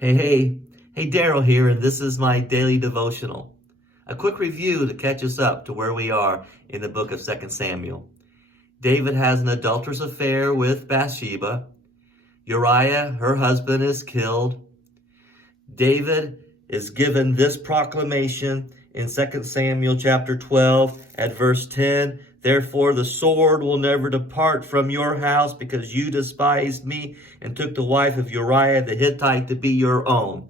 Hey, Daryl here, and this is my daily devotional. A quick review to catch us up to where we are in the book of 2 Samuel. David has an adulterous affair with Bathsheba. Uriah, her husband, is killed. David is given this proclamation in 2 Samuel chapter 12 at verse 10. Therefore the sword will never depart from your house, because you despised me and took the wife of Uriah the Hittite to be your own,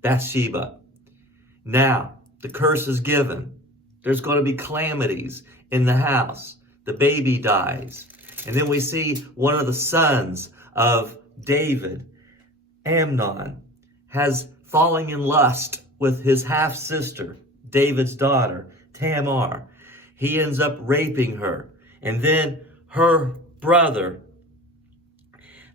Bathsheba. Now, the curse is given. There's going to be calamities in the house. The baby dies. And then we see one of the sons of David, Amnon, has falling in lust with his half-sister, David's daughter, Tamar. He ends up raping her. And then her brother,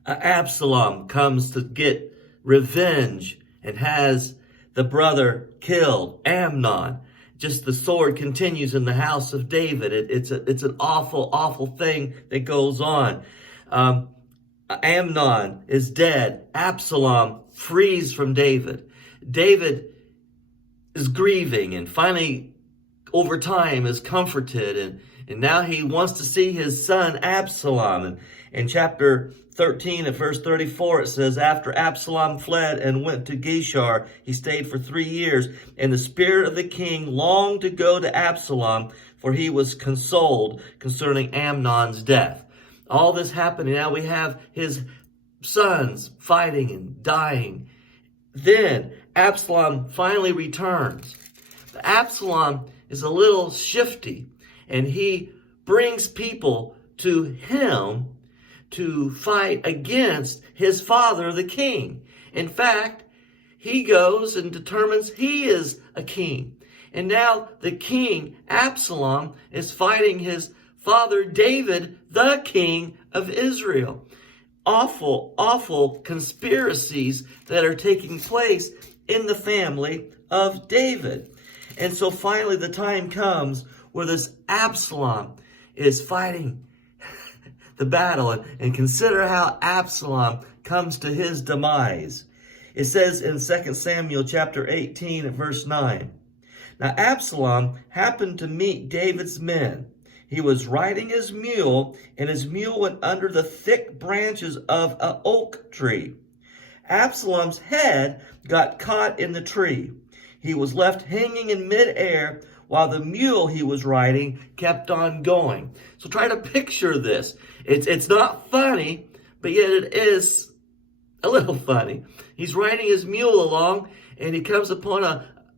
Absalom, comes to get revenge and has the brother killed, Amnon. Just the sword continues in the house of David. It's an awful, awful thing that goes on. Amnon is dead. Absalom flees from David. David is grieving and finally over time is comforted, and now he wants to see his son Absalom. And in chapter 13 at verse 34 it says, after Absalom fled and went to Geshur, he stayed for 3 years, and the spirit of the king longed to go to Absalom, for he was consoled concerning Amnon's death. All this happening, now we have his sons fighting and dying. Then Absalom finally returns. But Absalom is a little shifty, and he brings people to him to fight against his father, the king. In fact, he goes and determines he is a king. And now the king, Absalom, is fighting his father, David, the king of Israel. Awful, awful conspiracies that are taking place in the family of David. And so finally the time comes where this Absalom is fighting the battle. And consider how Absalom comes to his demise. It says in 2 Samuel chapter 18 at verse 9. Now Absalom happened to meet David's men. He was riding his mule, and his mule went under the thick branches of an oak tree. Absalom's head got caught in the tree. He was left hanging in midair while the mule he was riding kept on going. So try to picture this. It's not funny, but yet it is a little funny. He's riding his mule along, and he comes upon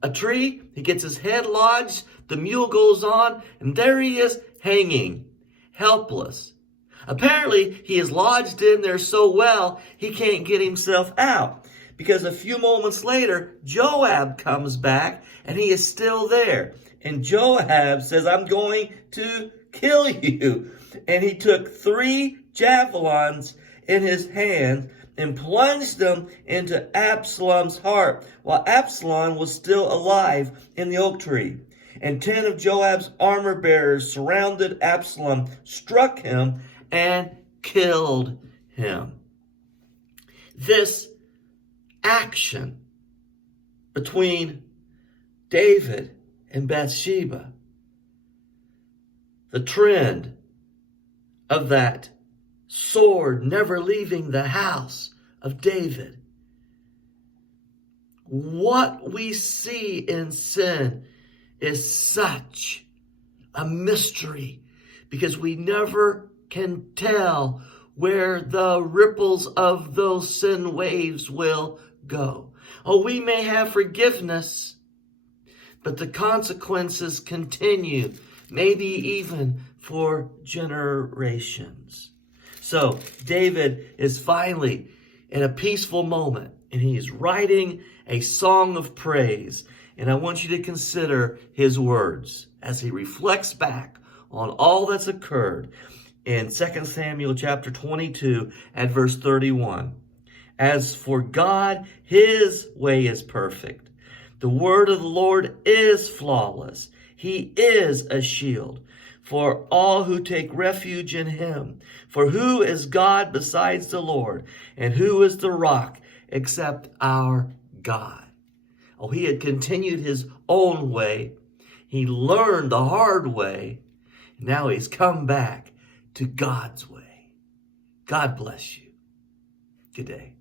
a tree. He gets his head lodged. The mule goes on, and there he is hanging, helpless. Apparently, he is lodged in there so well, he can't get himself out. Because a few moments later, Joab comes back, and he is still there. And Joab says, I'm going to kill you. And he took 3 javelins in his hand and plunged them into Absalom's heart, while Absalom was still alive in the oak tree. And 10 of Joab's armor bearers surrounded Absalom, struck him, and killed him. This action between David and Bathsheba, the trend of that sword never leaving the house of David. What we see in sin is such a mystery, because we never can tell where the ripples of those sin waves will go. Oh, we may have forgiveness, but the consequences continue, maybe even for generations. So David is finally in a peaceful moment, and he's writing a song of praise. And I want you to consider his words as he reflects back on all that's occurred in 2 Samuel chapter 22 at verse 31. As for God, his way is perfect. The word of the Lord is flawless. He is a shield for all who take refuge in him. For who is God besides the Lord? And who is the rock except our God. Oh, he had continued his own way. He learned the hard way. Now he's come back to God's way. God bless you. Good day.